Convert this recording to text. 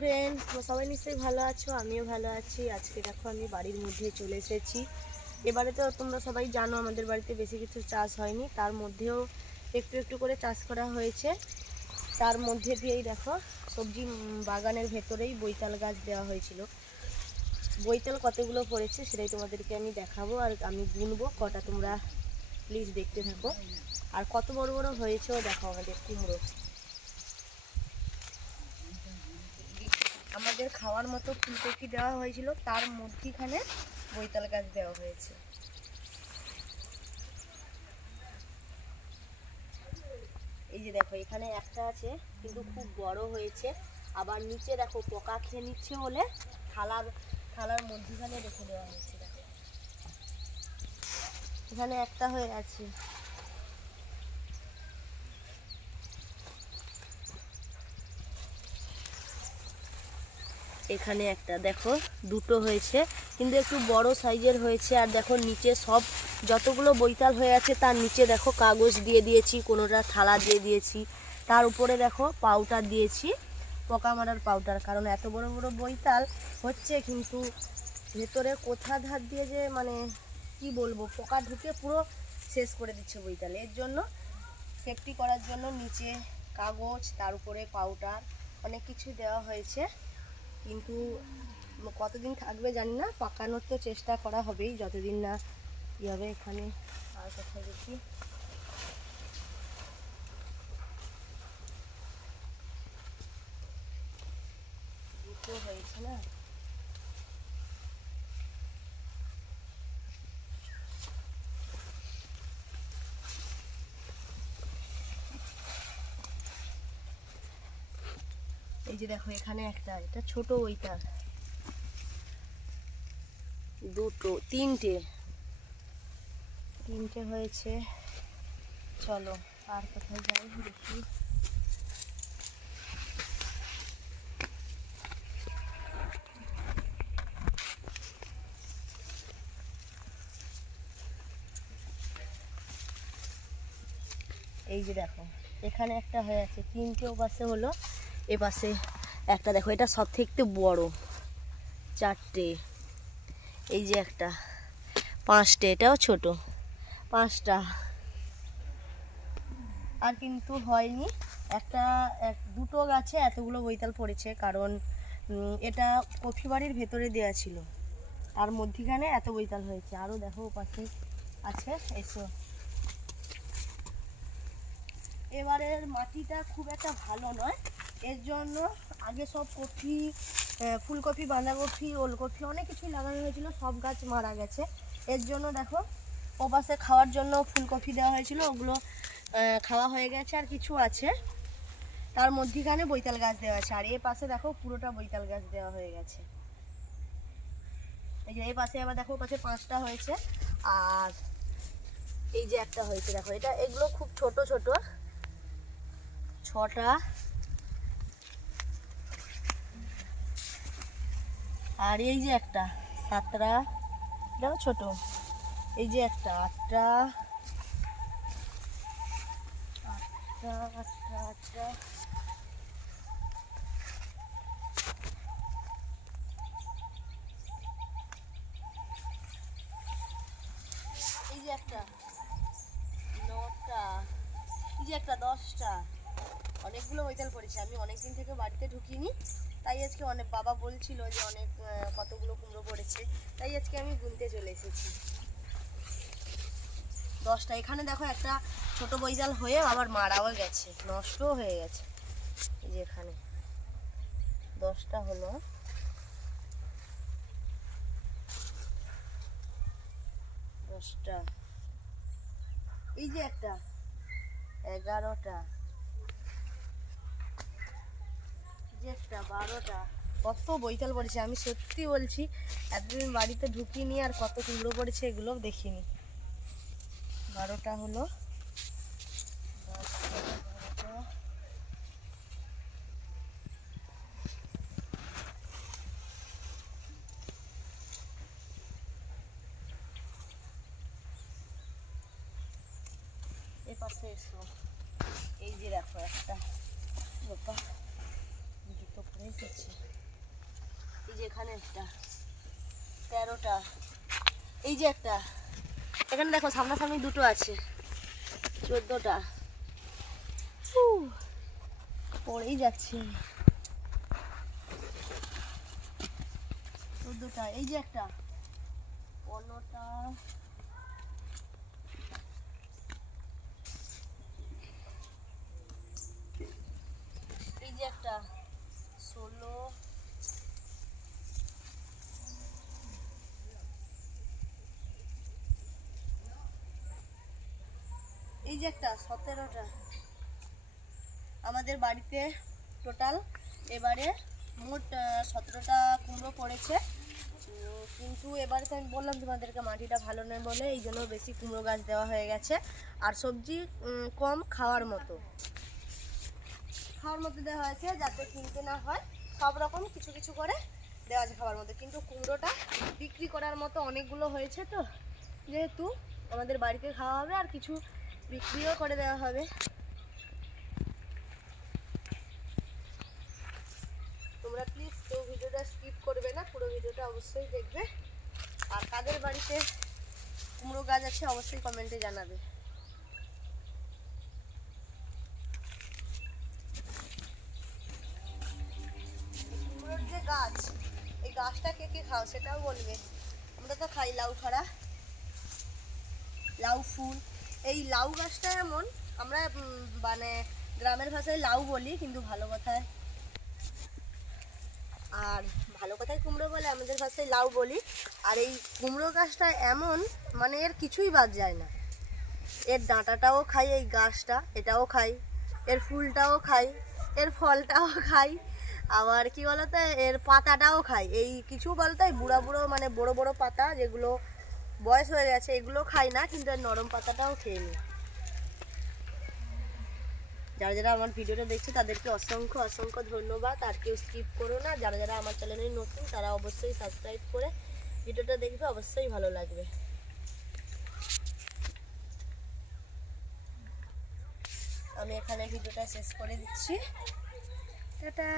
Friends, তোমরা সবাই নিশ্চয়ই ভালো আছো, আমিও ভালো আছি। আজকে দেখো আমি বাড়ির মধ্যে চলে এসেছি। এবারে তো তোমরা সবাই জানো আমাদের বাড়িতে বেশি কিছু চাষ হয়নি, তার মধ্যেও একটু একটু করে চাষ করা হয়েছে। তার মধ্যে দিয়েই দেখো সবজি বাগানের ভেতরেই বৈতাল গাছ দেওয়া হয়েছিল। বৈতাল কতগুলো পড়েছে সেটাই তোমাদেরকে আমি দেখাবো, আর আমি গুনবো কটা, তোমরা প্লিজ দেখতে থাকো। আর কত বড় বড় হয়েছেও দেখো আমাদের কুমড়ো। আমাদের খাওয়ার মতো ফুলকপি দেওয়া হয়েছিল, তার মধ্যখানে বৈতাল গাছ দেওয়া হয়েছে। এই যে দেখো এখানে একটা আছে কিন্তু খুব বড় হয়েছে, আবার নিচে দেখো পোকা খেয়ে নিচ্ছে বলে থালার মধ্যখানে রেখে দেওয়া হয়েছে। দেখো এখানে একটা হয়ে আছে। এখানে একটা দেখো দুটো হয়েছে, কিন্তু একটু বড় সাইজের হয়েছে। আর দেখো নিচে সব যতগুলো বৈতাল হয়ে আছে তার নিচে দেখো কাগজ দিয়ে দিয়েছি, কোনোটা থালা দিয়ে দিয়েছি, তার উপরে দেখো পাউডার দিয়েছি, পোকা মারার পাউডার। কারণ এত বড় বড় বৈতাল হচ্ছে, কিন্তু ভেতরে কোথা ধার দিয়ে যে মানে কি বলবো, পোকা ঢুকে পুরো শেষ করে দিচ্ছে বৈতাল। এর জন্য সেফটি করার জন্য নিচে কাগজ, তার উপরে পাউডার, অনেক কিছু দেওয়া হয়েছে। কিন্তু কতদিন থাকবে জানি না, পাকানোর তো চেষ্টা করা হবেই যতদিন না ই হবে। এখানে আর কোথায় দেখি, দুটো হয়েছে না। এই যে দেখো এখানে একটা, এটা ছোট ওইটা, দুটো তিনটে হয়েছে। চলো আর কোথায় যাই দেখি। এই যে দেখো এখানে একটা হয়ে আছে, তিনটে ও পাশে হলো, এ পাশে একটা দেখো, এটা সব থেকে বড়, চারটে। এই যে একটা, পাঁচটে, এটাও ছোট, পাঁচটা। আর কিন্তু হয়নি, দুটো গাছে এতগুলো বৈতাল পড়েছে, কারণ এটা কফি বাড়ির ভেতরে দেওয়া ছিল, তার মধ্যখানে এত বৈতাল হয়েছে। আরও দেখো পাশে আছে, এসো। এবারের মাটিটা খুব একটা ভালো নয়, এর জন্য আগে সব কপি, ফুলকপি, বাঁধাকপি, ওলকপি অনেক কিছুই লাগানো হয়েছিল, সব গাছ মারা গেছে। এর জন্য দেখো ওপাশে খাওয়ার জন্য ফুলকপি দেওয়া হয়েছিল, ওগুলো খাওয়া হয়ে গেছে, আর কিছু আছে, তার মধ্যখানে বৈতাল গাছ দেওয়া আছে। আর এই পাশে দেখো পুরোটা বৈতাল গাছ দেওয়া হয়ে গেছে। এই যে এই পাশে আবার দেখো, পাশে পাঁচটা হয়েছে, আর এই যে একটা হয়েছে দেখো, এগুলো খুব ছোট ছোট, ছটা। আর এই যে একটা, সাতটা, এটাও ছোট। এই যে একটা, আটটা, আটটা আটটা আটটা। এই যে একটা, নটা। এই যে একটা, 10টা। অনেকগুলো বৈতাল পড়েছে। আমি অনেকদিন থেকে বাড়িতে ঢুকিনি, তাই আজকে বাবা বলছিল যে অনেক কতগুলো কুমড়ো পড়েছে, তাই আজকে আমি গুনতে চলে এসেছি। 10টা। এখানে দেখো একটা ছোট বৈতাল হয়ে আবার মারাও গেছে, নষ্টও হয়ে গেছে। এই যে এখানে 10টা হলো, 10টা। এই যে একটা, 11টা। যে একটা, 12টা। কত বৈতাল পড়েছে, আমি সত্যি বলছি এতদিন বাড়িতে ঢুকিনি, আর কত কুমড়ো পড়েছে এগুলো দেখিনি। 12টা হলো, 12টা। এ পাশে এসো। এই যে দেখো একটা, বাবা জুতো পরে এসেছে। এই যে এখানে একটা 13টা, এই যে একটা, এখানে দেখো সামনাসামনি দুটো আছে 14টা। পড়েই যাচ্ছে 14টা, এই যে একটা 15টা, এই যে একটা 16, এই যে একটা 17টা। আমাদের বাড়িতে টোটাল এবারে মোট 17টা কুমড়ো পড়েছে, কিন্তু এবারে তো আমি বললাম তোমাদেরকে মাটিটা ভালো নয় বলে এই জন্য বেশি কুমড়ো গাছ দেওয়া হয়ে গেছে। আর সবজি কম, খাওয়ার মতো দেওয়া হয়েছে, যাতে কিনতে না হয়। সব রকম কিছু কিছু করে দেওয়া আছে খাওয়ার মতো, কিন্তু কুমড়োটা বিক্রি করার মতো অনেকগুলো হয়েছে, তো যেহেতু আমাদের বাড়িতে খাওয়া হবে আর কিছু বিক্রিও করে দেওয়া হবে। তোমরা প্লিজ কেউ ভিডিওটা স্কিপ করবে না, পুরো ভিডিওটা অবশ্যই দেখবে। আর কাদের বাড়িতে কুমড়ো গাছ আছে অবশ্যই কমেন্টে জানাবে। কুমড়োর যে গাছ, এই গাছটা কে কে খাও সেটাও বলবে। আমরা তো খাই লাউ খাড়া, লাউ ফুল। এই লাউ গাছটা এমন, আমরা মানে গ্রামের ভাষায় লাউ বলি, কিন্তু ভালো কথায় কুমড়ো বলে, আমাদের ভাষায় লাউ বলি। আর এই কুমড়ো গাছটা এমন, মানে এর কিছুই বাদ যায় না। এর ডাঁটাটাও খাই, এই গাছটা এটাও খাই, এর ফুলটাও খাই, এর ফলটাও খাই, আবার কি বলতো এর পাতাটাও খাই। এই কিছু বলতো বুড়া বুড়ো মানে বড় বড় পাতা যেগুলো বয়স হয়ে গেছে এগুলো খাই না, কিন্তু এর নরম পাতাটাও খেয়ে নিই। যারা যারা আমার ভিডিওটা দেখছে তাদেরকে অসংখ্য অসংখ্য ধন্যবাদ। আর কেউ স্কিপ করো না, যারা যারা আমার চ্যানেলে নতুন তারা অবশ্যই সাবস্ক্রাইব করে ভিডিওটা দেখবে, অবশ্যই ভালো লাগবে। আমি এখানে ভিডিওটা শেষ করে দিচ্ছি, টাটা।